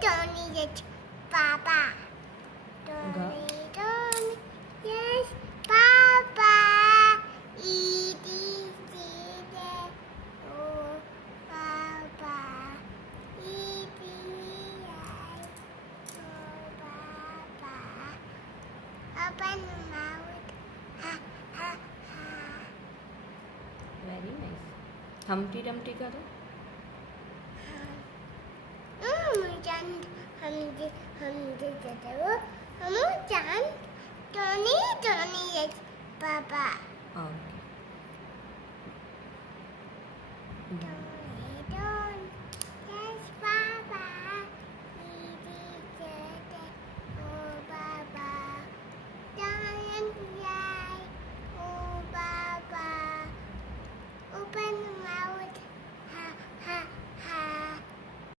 Tony, yes, Papa. Tony, yes, Papa. Eat, oh, Papa. Eat, yes, oh, Papa. Open the mouth. Ha, ha, ha. Very nice. Humpty dumpty કરો. Tony, yes, Papa. Okay.